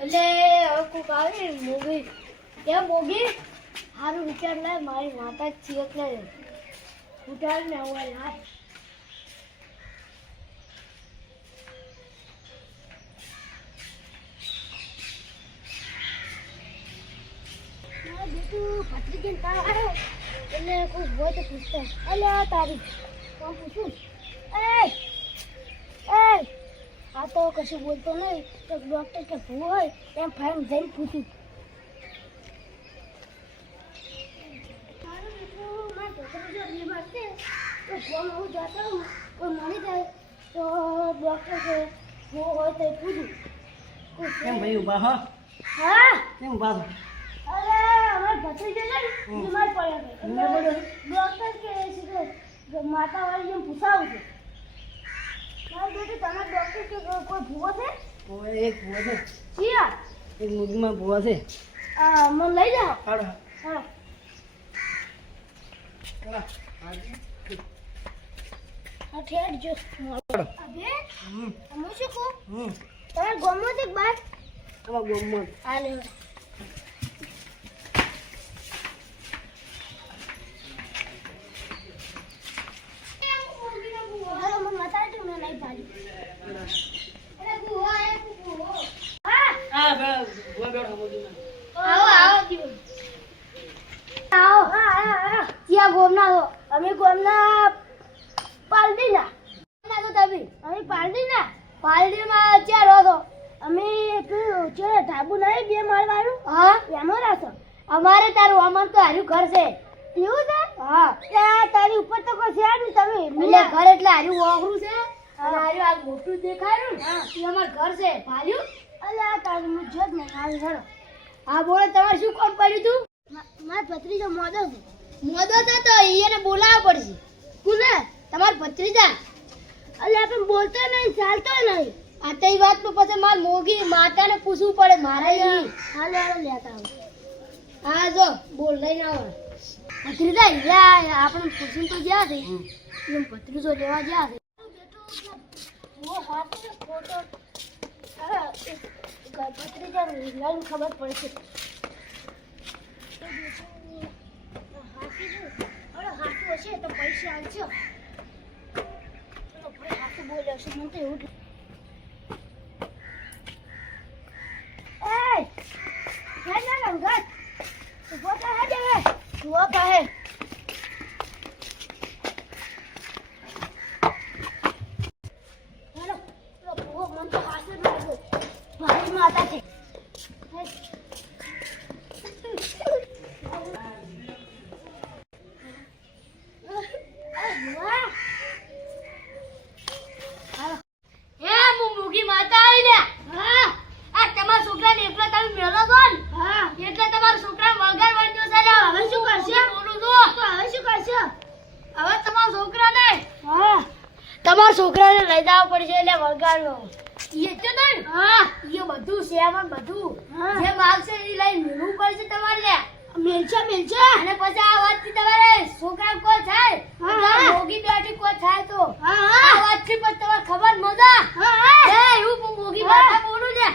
એટલે હવે કોક આવે મોગી કેમ મોગી સારું વિચાર લાય મારી માતા જ છીએ એટલે વિચાર ને હવે લાય બેટું પત્રિકા તાર આવ્યો એટલે કોઈ હોય તો પૂછતા અલ્યા તારી કોણ પૂછું આ તો કશું બોલતો નહીં તો ડૉક્ટર કે ભૂ હોય એમ ફાઈન જઈને પૂછ્યું મારું બેટું મારા છોકરો જો બીમાર છે તો ફોન હું જતો હું કોઈ મળી જાય તો ડૉક્ટર કે ભૂ હોય તો પૂછ્યું કેમ ભાઈ ઉભા હો હા કેમ ઉભા છો અરે અમાર ભત્રીજો છે ને બીમાર પડ્યો છે ડૉક્ટર કે છે માતા વાળી જેમ પૂછાવું છે મારું બેટું તમારા ડૉક્ટર કે કોઈ ભૂવો છે એક ભૂવો છે ક્યાં એક મુગીમાં ભૂવો છે મને લઈ જાઓ હાડો હા ઠેઠ જો અબે હું શું કહું તમારા ગામમાં છે બાર અમારા ગામમાં આ લે અમે ગોમના પાલડીના અમે પાલડીમાં ચાર હતો અમે ઢાબુ નહીં બે માળ વાળું હા એમાં રાખો અમારે તારું અમાર તો હાર્યું ઘર છે એવું છે હા ત્યાં તારી ઉપર તો કોઈ છે નહીં તમે એટલે ઘર એટલે હાર્યું ઓગરું છે અને હાર્યું આ મોટું દેખાયું હા એ અમાર ઘર છે ભાર્યું એટલે આ તારું હું જ ને હાલ ઘર હા બોલો તમારે શું કામ પડ્યું તું મારા ભત્રીજો મોદો છે તો એને બોલાવવો પડશે કોને તમારા ભત્રીજા એટલે આપણે બોલતો નહીં ચાલતો નહીં આ તો એ વાત પછી મારે મોગી માતાને પૂછવું પડે મારે હાલે લેતા આવો હા જો બોલ લઈને આવો ભત્રીજા યા આપણે પૂછીને તો ગયા છે એમ ભત્રીજો લેવા ગયા છે ભત્રીજા લઈને ખબર પડશે હાથું હશે તો પૈસા આવશે હાથું બોલ્યો છે મને તો એવું માતા છે તમારા છોકરાને લઈ જવા પડશે એટલે વળગાડવો એ તો નહીં હા એ બધું સેવન બધું જે માગશે એ લઈ મેળવું પડશે તમારે મેલશે અને પછી આ વાતથી તમારે છોકરા કોઈ થાય મોગી બેઠી કોઈ થાય તો આ વાતથી પછી તમારે ખબર મજા એવું મોગી માતા બોલું ને